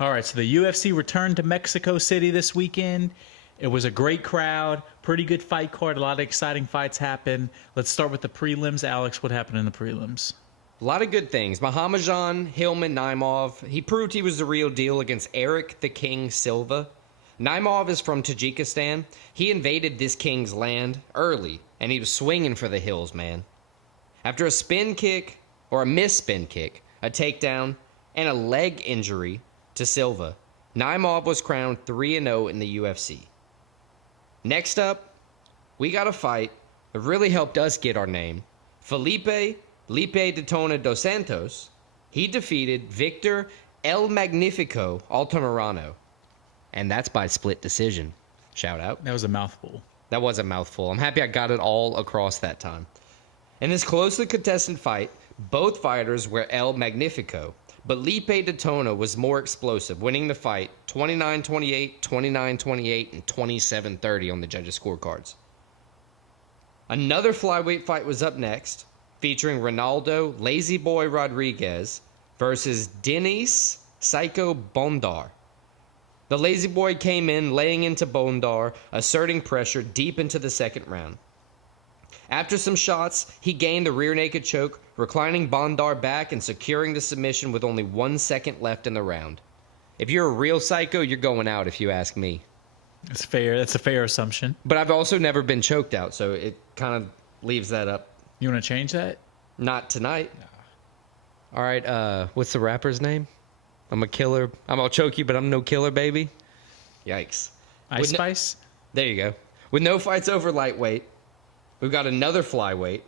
All right, so the UFC returned to Mexico City this weekend. It was a great crowd, pretty good fight card, a lot of exciting fights happened. Let's start with the prelims. Alex, what happened in the prelims? A lot of good things. Muhammadjan Hillman Naimov, he proved he was the real deal against Eric the King Silva. Naimov is from Tajikistan. He invaded this king's land early, and he was swinging for the hills, man. After a spin kick, or a missed spin kick, a takedown, and a leg injury to Silva, Naimov was crowned 3-0 in the UFC. Next up, we got a fight that really helped us get our name. Felipe de Tona dos Santos, he defeated Victor El Magnifico Altamirano. And that's by split decision. Shout out. That was a mouthful. That was a mouthful. I'm happy I got it all across that time. In this closely contested fight, both fighters were El Magnifico, but Felipe de Tona was more explosive, winning the fight 29-28, 29-28, and 27-30 on the judges' scorecards. Another flyweight fight was up next, featuring Ronaldo Lazy Boy Rodriguez versus Denis Psycho Bondar. The Lazy Boy came in, laying into Bondar, asserting pressure deep into the second round. After some shots, he gained the rear naked choke, reclining Bondar back and securing the submission with only 1 second left in the round. If you're a real psycho, you're going out, if you ask me. It's fair. That's a fair assumption. But I've also never been choked out, so it kind of leaves that up. You want to change that? Not tonight. No. All right, what's the rapper's name? I'm a killer. I'll choke you, but I'm no killer, baby. Yikes. Ice Spice? There you go. With no fights over lightweight, we've got another flyweight.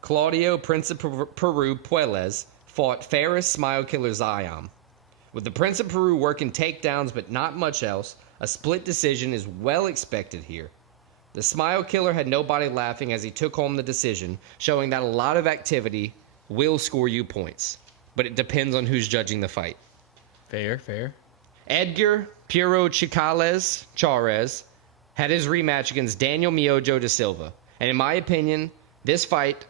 Claudio Prince of Peru Puelles fought Ferris Smile Killer Zayam. With the Prince of Peru working takedowns but not much else, a split decision is well expected here. The Smile Killer had nobody laughing as he took home the decision, showing that a lot of activity will score you points. But it depends on who's judging the fight. Fair. Edgar Puro Chares had his rematch against Daniel Miojo da Silva. And in my opinion, this fight,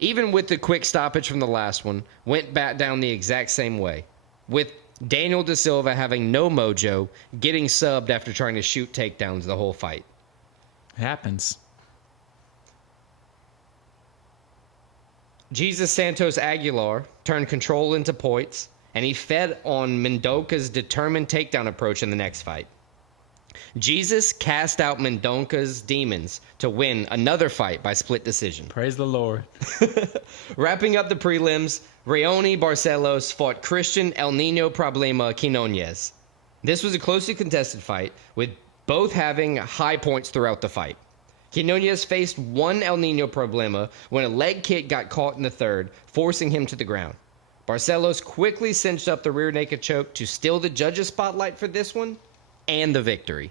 even with the quick stoppage from the last one, went back down the exact same way. With Daniel da Silva having no mojo, getting subbed after trying to shoot takedowns the whole fight. It happens. Jesus Santos Aguilar turned control into points, and he fed on Mendonca's determined takedown approach in the next fight. Jesus cast out Mendonca's demons to win another fight by split decision. Praise the Lord. Wrapping up the prelims, Raoni Barcelos fought Christian El Nino Problema Quinones. This was a closely contested fight, with both having high points throughout the fight. Quinones faced one El Nino Problema when a leg kick got caught in the third, forcing him to the ground. Barcelos quickly cinched up the rear naked choke to steal the judges' spotlight for this one and the victory.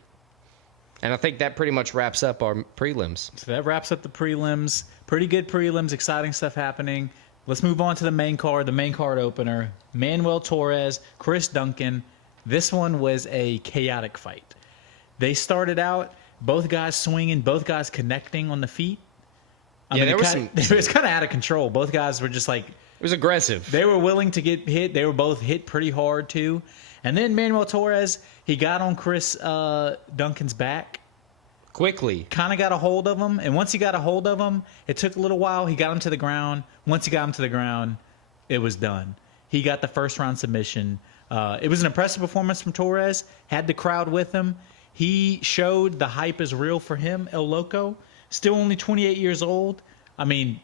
And I think that pretty much wraps up our prelims. So that wraps up the prelims. Pretty good prelims, exciting stuff happening. Let's move on to the main card opener. Manuel Torres, Chris Duncan. This one was a chaotic fight. They started out, both guys swinging, both guys connecting on the feet. It was kind of out of control. Both guys were just like... It was aggressive. They were willing to get hit. They were both hit pretty hard, too. And then Manuel Torres, he got on Chris Duncan's back. Quickly. Kind of got a hold of him. And once he got a hold of him, it took a little while. He got him to the ground. Once he got him to the ground, it was done. He got the first round submission. It was an impressive performance from Torres. Had the crowd with him. He showed the hype is real for him, El Loco. Still only 28 years old. I mean,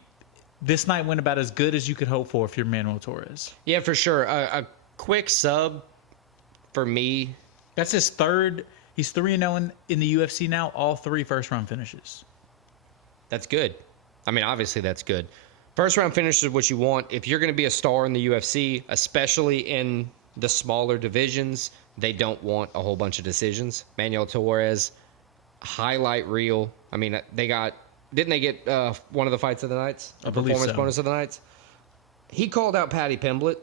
this night went about as good as you could hope for if you're Manuel Torres. Yeah, for sure. A quick sub for me. That's his third. He's 3-0 in the UFC now. All 3 first-round finishes. That's good. I mean, obviously that's good. First-round finish is what you want. If you're going to be a star in the UFC, especially in the smaller divisions, they don't want a whole bunch of decisions. Manuel Torres, highlight reel. I mean, didn't they get one of the fights of the nights? I believe performance so. bonus of the nights? He called out Paddy Pimblett,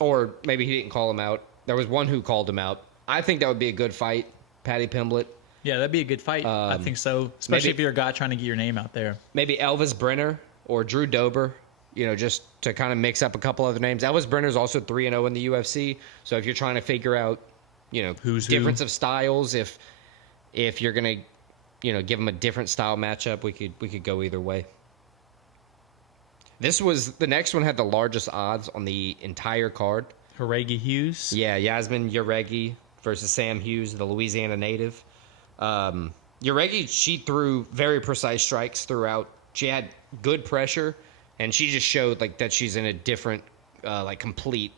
or maybe he didn't call him out. There was one who called him out. I think that would be a good fight, Paddy Pimblett. Yeah, that'd be a good fight. I think so, especially if you're a guy trying to get your name out there. Maybe Elvis Brenner or Drew Dober, just to kind of mix up a couple other names. Elvis Brenner's also 3-0 in the UFC, so if you're trying to figure out Who's who. difference of styles. If you're gonna, give them a different style matchup, we could go either way. The next one had the largest odds on the entire card. Horegi Hughes. Yeah, Yasmin Yaregi versus Sam Hughes, the Louisiana native. Yaregi, she threw very precise strikes throughout. She had good pressure, and she just showed that she's in a different, complete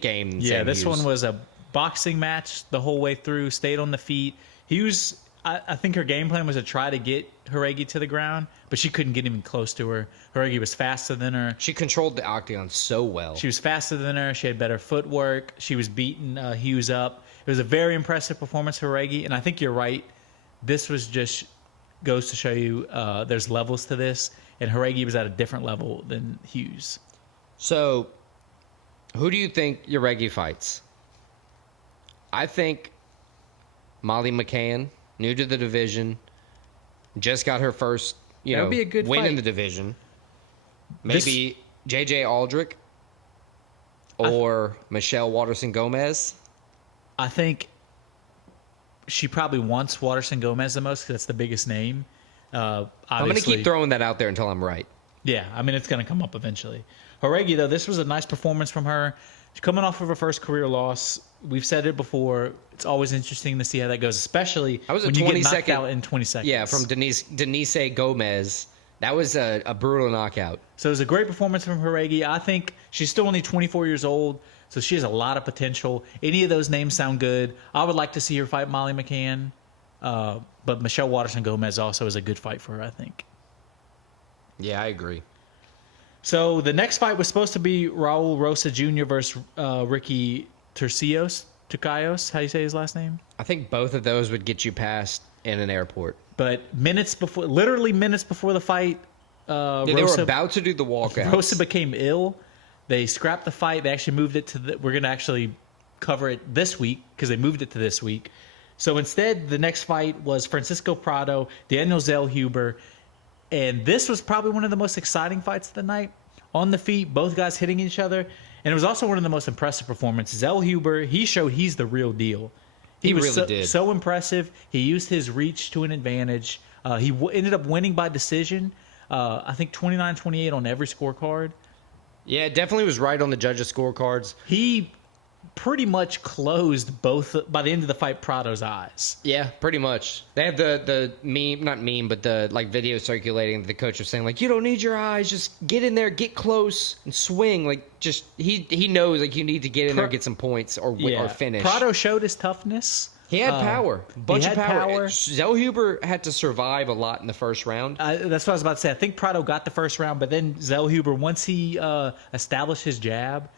game than Sam This Hughes. one was a boxing match the whole way through. Stayed on the feet. Hughes, I think her game plan was to try to get Horegi to the ground, but she couldn't get even close to her. Horegi was faster than her. She controlled the octagon so well. She was faster than her. She had better footwork. She was beating Hughes up. It was a very impressive performance for Horegi, and I think you're right. This was just goes to show you there's levels to this, and Horegi was at a different level than Hughes. So, who do you think Yaregi fights? I think Molly McCann, new to the division, just got her first, That would be a good win fight. in the division. Maybe JJ Aldrich or Michelle Waterson Gomez. I think she probably wants Waterson Gomez the most because that's the biggest name. I'm going to keep throwing that out there until I'm right. Yeah, I mean, it's going to come up eventually. Horegi, though, this was a nice performance from her. She's coming off of her first career loss. We've said it before. It's always interesting to see how that goes, especially when you get knocked out in 20 seconds. Yeah, from Denise Gomez. That was a brutal knockout. So it was a great performance from Horegi. I think she's still only 24 years old, so she has a lot of potential. Any of those names sound good. I would like to see her fight Molly McCann, but Michelle Waterson Gomez also is a good fight for her, I think. Yeah, I agree. So the next fight was supposed to be Raul Rosa Jr. versus Ricky Turcios. How do you say his last name? I think both of those would get you past in an airport. But literally minutes before the fight, they were about to do the walkout. Rosa became ill. They scrapped the fight. They actually moved it to we're going to actually cover it this week because they moved it to this week. So instead, the next fight was Francisco Prado, Daniel Zellhuber. And this was probably one of the most exciting fights of the night. On the feet, both guys hitting each other. And it was also one of the most impressive performances. Zellhuber, he showed he's the real deal. He was really did. So impressive. He used his reach to an advantage. He ended up winning by decision. I think 29-28 on every scorecard. Yeah, it definitely was right on the judges' scorecards. He pretty much closed both, by the end of the fight, Prado's eyes. Yeah, pretty much. They have the meme, not meme, but the video circulating. The coach was saying you don't need your eyes, just get in there, get close, and swing. He knows you need to get in there, get some points, or finish. Prado showed his toughness. He had power, bunch of power. power. Zellhuber had to survive a lot in the first round. That's what I was about to say. I think Prado got the first round, but then Zellhuber, once he established his jab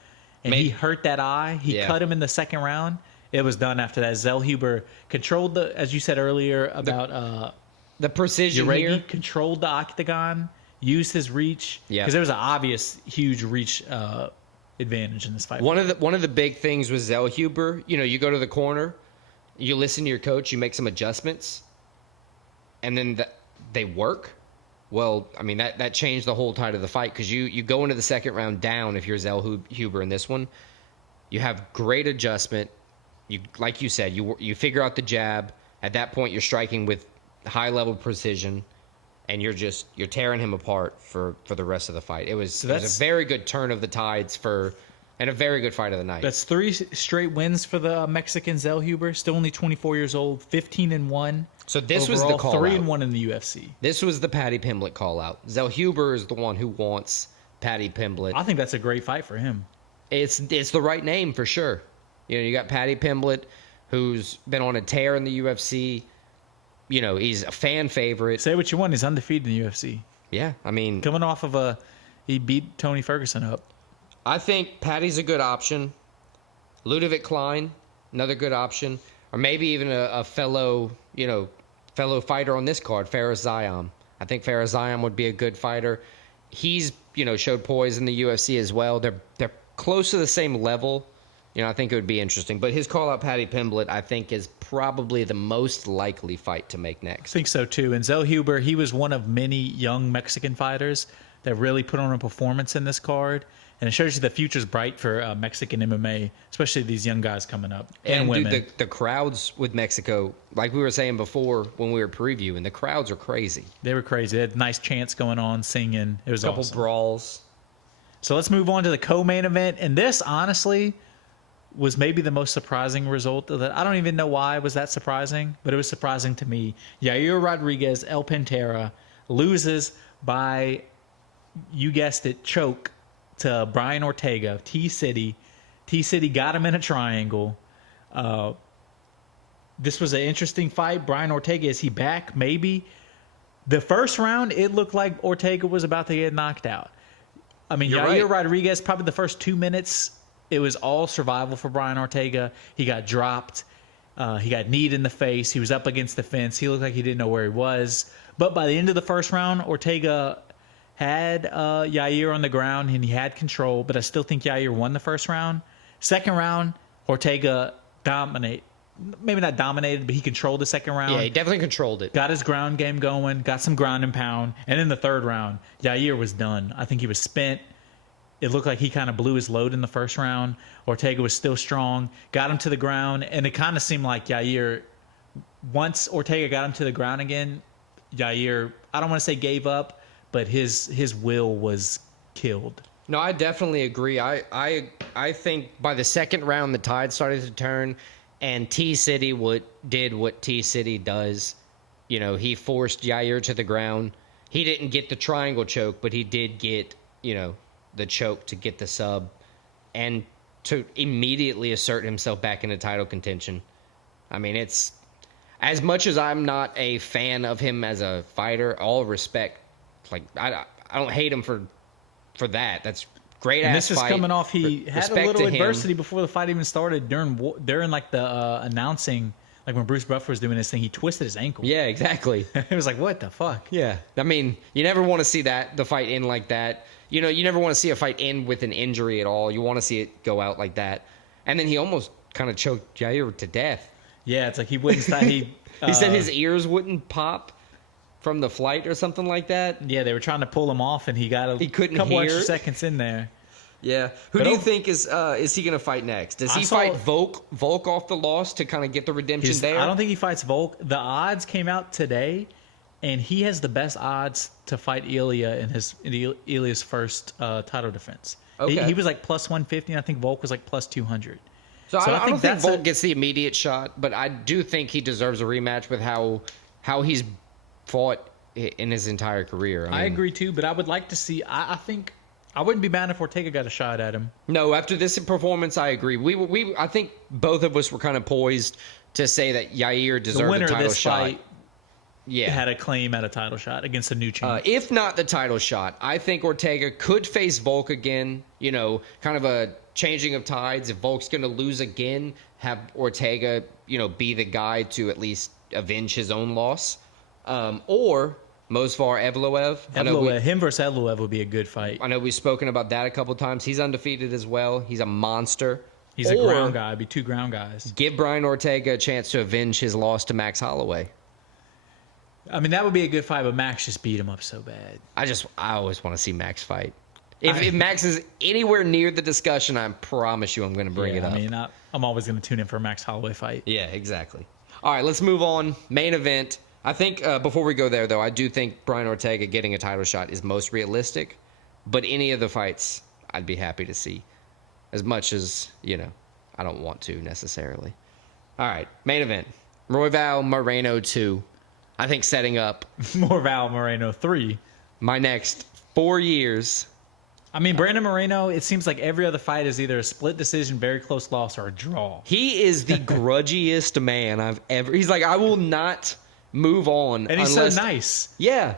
and he hurt that eye, he cut him in the second round. It was done after that. Zellhuber controlled as you said earlier about the precision Yaregi here. controlled the octagon, used his reach. Because there was an obvious huge reach advantage in this fight. One of the big things was Zellhuber. You go to the corner, you listen to your coach, you make some adjustments, and then they work. Well, I mean, that changed the whole tide of the fight because you go into the second round down if you're Zellhuber in this one. You have great adjustment. Like you said, you figure out the jab. At that point, you're striking with high-level precision, and you're tearing him apart for the rest of the fight. It was a very good turn of the tides and a very good fight of the night. That's 3 straight wins for the Mexican Zellhuber. Still only 24 years old, 15-1. So this overall, was the call 3-1 in the UFC. This was the Paddy Pimblett call out. Zellhuber is the one who wants Paddy Pimblett. I think that's a great fight for him. It's the right name for sure. You got Paddy Pimblett, who's been on a tear in the UFC. He's a fan favorite. Say what you want, he's undefeated in the UFC. Yeah, I mean, coming off of he beat Tony Ferguson up. I think Paddy's a good option. Ludovic Klein, another good option, or maybe even a fellow fighter on this card, Fares Ziam. I think Fares Ziam would be a good fighter. He's showed poise in the UFC as well. They're close to the same level. I think it would be interesting. But his call out Paddy Pimblett, I think, is probably the most likely fight to make next. I think so too. And Zellhuber, he was one of many young Mexican fighters that really put on a performance in this card. and it shows you the future's bright for Mexican MMA, especially these young guys coming up and women. Dude, the crowds with Mexico, like we were saying before when we were previewing, the crowds are crazy. They were crazy. They had nice chants going on, singing. It was A couple awesome. brawls. So let's move on to the co-main event, and this honestly was maybe the most surprising result of that. I don't even know why it was that surprising, but it was surprising to me. Yair Rodriguez, El Pantera, loses by, you guessed it, choke to Brian Ortega, T-City. T-City got him in a triangle. This was an interesting fight. Brian Ortega, is he back? Maybe. The first round, it looked like Ortega was about to get knocked out. I mean, You're Yair right. Rodriguez, probably the first 2 minutes, it was all survival for Brian Ortega. He got dropped. He got kneed in the face. He was up against the fence. He looked like he didn't know where he was. But by the end of the first round, Ortega had Yair on the ground, and he had control. But I still think Yair won the first round. Second round, Ortega maybe not dominated, but he controlled the second round. Yeah, he definitely controlled it. Got his ground game going, got some ground and pound. And in the third round, Yair was done. I think he was spent. It looked like he kind of blew his load in the first round. Ortega was still strong, got him to the ground, and it kind of seemed like Yair, once Ortega got him to the ground again, Yair, I don't want to say gave up, but his will was killed. No, I definitely agree. I think by the second round, the tide started to turn, and T-City did what T-City does. You know, he forced Yair to the ground. He didn't get the triangle choke, but he did get, the choke to get the sub and to immediately assert himself back into title contention. I mean, it's as much as I'm not a fan of him as a fighter, all respect. Like, I don't hate him for that. That's great. And ass this is fight. coming off. He had a Respect little to him. adversity before the fight even started. During like the announcing, like when Bruce Buffer was doing this thing, he twisted his ankle. Yeah, exactly. It was like, what the fuck? Yeah. I mean, you never want to see the fight end like that. You never want to see a fight end with an injury at all. You want to see it go out like that. And then he almost kind of choked Jair to death. Yeah, it's like he wouldn't stop. He said his ears wouldn't pop from the flight or something like that. Yeah, they were trying to pull him off, and he got He couldn't couple hear extra it. seconds in there. Yeah. Who But do you I'll- think is he going to fight next? Does I he saw- fight Volk off the loss to kind of get the redemption there? I don't think he fights Volk. The odds came out today, and he has the best odds to fight Ilya in Ilya's first title defense. Okay. He was like plus 150, and I think Volk was like plus 200. So I don't think that's Volk gets the immediate shot, but I do think he deserves a rematch with how he's fought in his entire career. I mean, agree too, but I would like to see. I think I wouldn't be mad if Ortega got a shot at him. No, after this performance, I agree. I think both of us were kind of poised to say that Yair The deserved winner a of title this shot. fight Yeah. had a claim at a title shot against a new champ. If not the title shot, I think Ortega could face Volk again. Kind of a changing of tides. If Volk's going to lose again, have Ortega, be the guy to at least avenge his own loss. Or Movsar Evloev. Him versus Evloev would be a good fight. I know we've spoken about that a couple times. He's undefeated as well. He's a monster. He's a ground guy. It'd be two ground guys. Give Brian Ortega a chance to avenge his loss to Max Holloway. I mean, that would be a good fight, but Max just beat him up so bad. I always want to see Max fight. If Max is anywhere near the discussion, I promise you I'm going to bring it up. I mean, I'm always going to tune in for a Max Holloway fight. Yeah, exactly. All right, let's move on. Main event. I think before we go there, though, I do think Brian Ortega getting a title shot is most realistic. But any of the fights, I'd be happy to see. As much as, I don't want to necessarily. All right, main event. Royval Moreno 2. I think setting up Morval Moreno 3. my next 4 years. I mean, Brandon Moreno, it seems like every other fight is either a split decision, very close loss, or a draw. He is the grudgiest man I've ever. He's like, I will not move on. And he's unless, so nice. Yeah.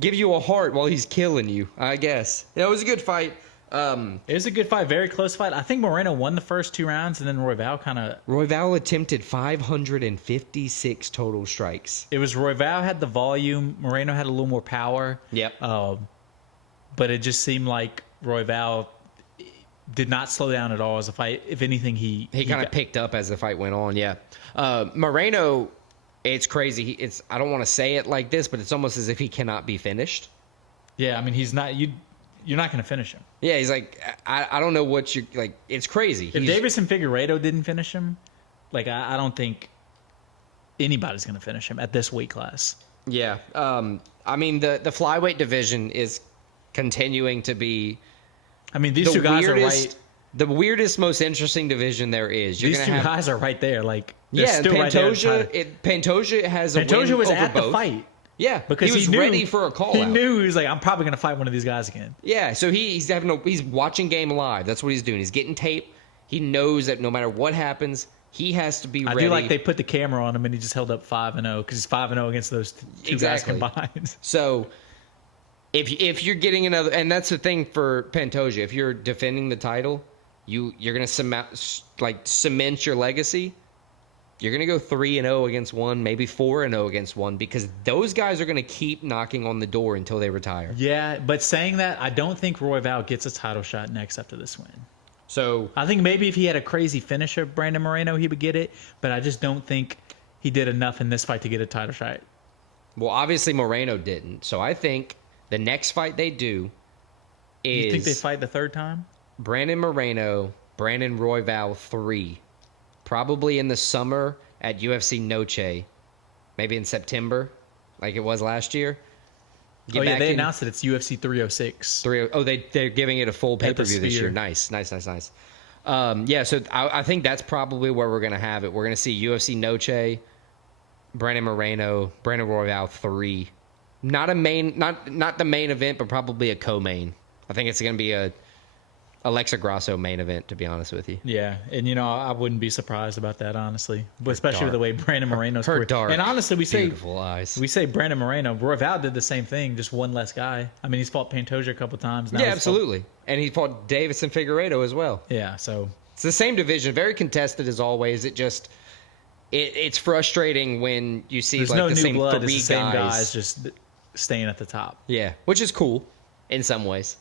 Give you a heart while he's killing you, I guess. It was a good fight. It was a good fight, very close fight. I think Moreno won the first 2 rounds, and then Royval kind of... Royval attempted 556 total strikes. It was Royval had the volume. Moreno had a little more power. Yep. But it just seemed like Royval did not slow down at all as a fight. If anything, he kind of picked up as the fight went on, yeah. Moreno, it's crazy. I don't want to say it like this, but it's almost as if he cannot be finished. Yeah, I mean, he's not... you're not going to finish him. Yeah, he's like, I don't know what you like. It's crazy. If Davis and Figueiredo didn't finish him, like I don't think anybody's going to finish him at this weight class. Yeah. I mean, the flyweight division is continuing to be. I mean, these two guys are right. The weirdest, most interesting division there is. These two guys are right there. Like, they're yeah, still Pantoja. right there. Pantoja has a win Pantoja was over at both. the fight. Yeah, because he was ready for a call. He knew he was like, I'm probably going to fight one of these guys again. Yeah, so he's watching game live. That's what he's doing. He's getting tape. He knows that no matter what happens, he has to be ready. I do like they put the camera on him and he just held up 5-0 because he's 5-0 against those two guys combined. So if you're getting another, and that's the thing for Pantoja, if you're defending the title, you're going to cement your legacy. You're going to go 3-0 against one, maybe 4-0 against one, because those guys are going to keep knocking on the door until they retire. Yeah, but saying that, I don't think Royval gets a title shot next after this win. So I think maybe if he had a crazy finisher, Brandon Moreno, he would get it, but I just don't think he did enough in this fight to get a title shot. Well, obviously Moreno didn't, so I think the next fight they do is... You think they fight the third time? Brandon Moreno, Brandon Royval 3. Probably in the summer at UFC Noche. Maybe in September, like it was last year. They announced that it's UFC 306. They're giving it a full pay-per-view this year. Sphere. Nice. Yeah, so I think that's probably where we're going to have it. We're going to see UFC Noche, Brandon Moreno, Brandon Royval 3. Not the main event, but probably a co-main. I think it's going to be a Alexa Grasso main event, to be honest with you. Yeah, and I wouldn't be surprised about that, honestly. But especially with the way Brandon Moreno's her dark, and honestly, beautiful eyes. We say Brandon Moreno. Royval did the same thing, just one less guy. I mean, he's fought Pantoja a couple times now. Yeah, absolutely. And he fought Davis and Figueiredo as well. Yeah, so it's the same division, very contested as always. It's frustrating when you see there's like no the new same blood. three It's the same guys. guys just staying at the top. Yeah, which is cool in some ways.